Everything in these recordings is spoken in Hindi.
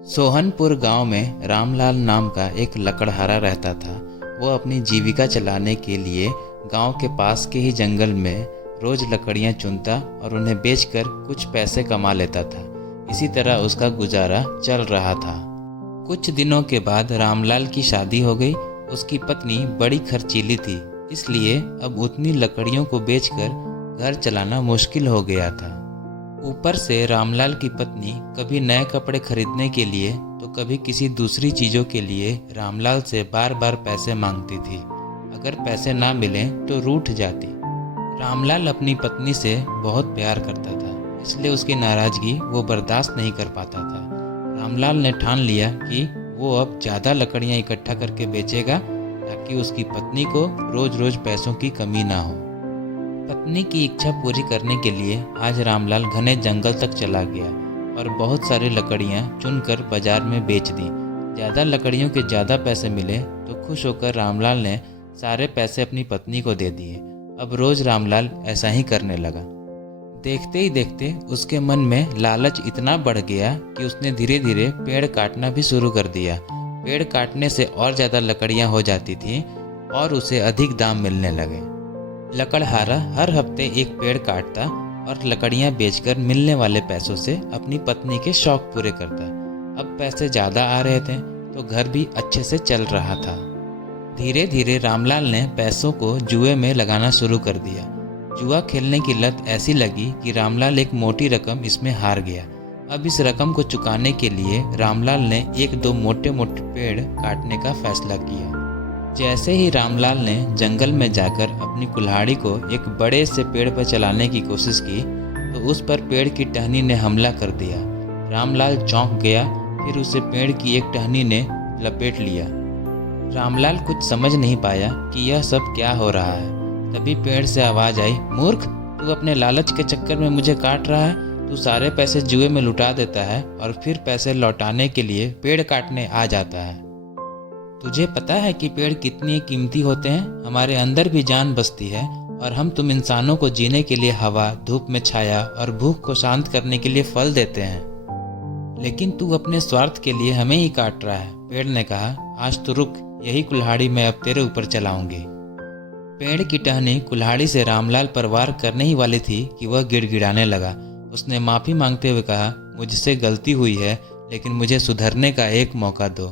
सोहनपुर गांव में रामलाल नाम का एक लकड़हारा रहता था। वो अपनी जीविका चलाने के लिए गांव के पास के ही जंगल में रोज लकड़ियां चुनता और उन्हें बेचकर कुछ पैसे कमा लेता था। इसी तरह उसका गुजारा चल रहा था। कुछ दिनों के बाद रामलाल की शादी हो गई। उसकी पत्नी बड़ी खर्चीली थी, इसलिए अब उतनी लकड़ियों को बेचकर घर चलाना मुश्किल हो गया था। ऊपर से रामलाल की पत्नी कभी नए कपड़े खरीदने के लिए तो कभी किसी दूसरी चीज़ों के लिए रामलाल से बार बार पैसे मांगती थी। अगर पैसे ना मिले तो रूठ जाती। रामलाल अपनी पत्नी से बहुत प्यार करता था, इसलिए उसकी नाराज़गी वो बर्दाश्त नहीं कर पाता था। रामलाल ने ठान लिया कि वो अब ज़्यादा लकड़ियाँ इकट्ठा करके बेचेगा ताकि उसकी पत्नी को रोज़ रोज़ पैसों की कमी ना हो। पत्नी की इच्छा पूरी करने के लिए आज रामलाल घने जंगल तक चला गया और बहुत सारी लकड़ियाँ चुनकर बाजार में बेच दी। ज़्यादा लकड़ियों के ज़्यादा पैसे मिले तो खुश होकर रामलाल ने सारे पैसे अपनी पत्नी को दे दिए। अब रोज़ रामलाल ऐसा ही करने लगा। देखते ही देखते उसके मन में लालच इतना बढ़ गया कि उसने धीरे धीरे पेड़ काटना भी शुरू कर दिया। पेड़ काटने से और ज़्यादा लकड़ियाँ हो जाती थीं और उसे अधिक दाम मिलने लगे। लकड़हारा हर हफ्ते एक पेड़ काटता और लकड़ियां बेचकर मिलने वाले पैसों से अपनी पत्नी के शौक पूरे करता। अब पैसे ज़्यादा आ रहे थे तो घर भी अच्छे से चल रहा था। धीरे धीरे रामलाल ने पैसों को जुए में लगाना शुरू कर दिया। जुआ खेलने की लत ऐसी लगी कि रामलाल एक मोटी रकम इसमें हार गया। अब इस रकम को चुकाने के लिए रामलाल ने एक दो मोटे मोटे पेड़ काटने का फैसला किया। जैसे ही रामलाल ने जंगल में जाकर अपनी कुल्हाड़ी को एक बड़े से पेड़ पर चलाने की कोशिश की तो उस पर पेड़ की टहनी ने हमला कर दिया। रामलाल चौंक गया, फिर उसे पेड़ की एक टहनी ने लपेट लिया। रामलाल कुछ समझ नहीं पाया कि यह सब क्या हो रहा है। तभी पेड़ से आवाज़ आई, मूर्ख, तू अपने लालच के चक्कर में मुझे काट रहा है। तू सारे पैसे जुए में लुटा देता है और फिर पैसे लौटाने के लिए पेड़ काटने आ जाता है। तुझे पता है कि पेड़ कितने कीमती होते हैं? हमारे अंदर भी जान बसती है और हम तुम इंसानों को जीने के लिए हवा, धूप में छाया और भूख को शांत करने के लिए फल देते हैं, लेकिन तू अपने स्वार्थ के लिए हमें ही काट रहा है। पेड़ ने कहा, आज तो रुक, यही कुल्हाड़ी मैं अब तेरे ऊपर चलाऊंगी। पेड़ की टहनी कुल्हाड़ी से रामलाल पर वार करने ही वाली थी कि वह गिड़गिड़ाने लगा। उसने माफ़ी मांगते हुए कहा, मुझसे गलती हुई है, लेकिन मुझे सुधरने का एक मौका दो।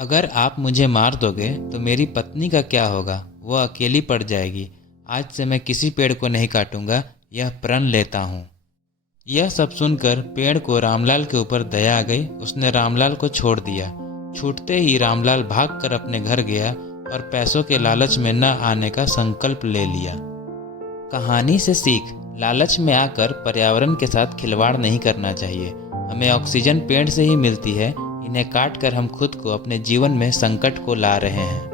अगर आप मुझे मार दोगे तो मेरी पत्नी का क्या होगा? वह अकेली पड़ जाएगी। आज से मैं किसी पेड़ को नहीं काटूंगा, यह प्रण लेता हूँ। यह सब सुनकर पेड़ को रामलाल के ऊपर दया आ गई। उसने रामलाल को छोड़ दिया। छूटते ही रामलाल भागकर अपने घर गया और पैसों के लालच में न आने का संकल्प ले लिया। कहानी से सीख, लालच में आकर पर्यावरण के साथ खिलवाड़ नहीं करना चाहिए। हमें ऑक्सीजन पेड़ से ही मिलती है। इन्हें काट कर हम खुद को अपने जीवन में संकट को ला रहे हैं।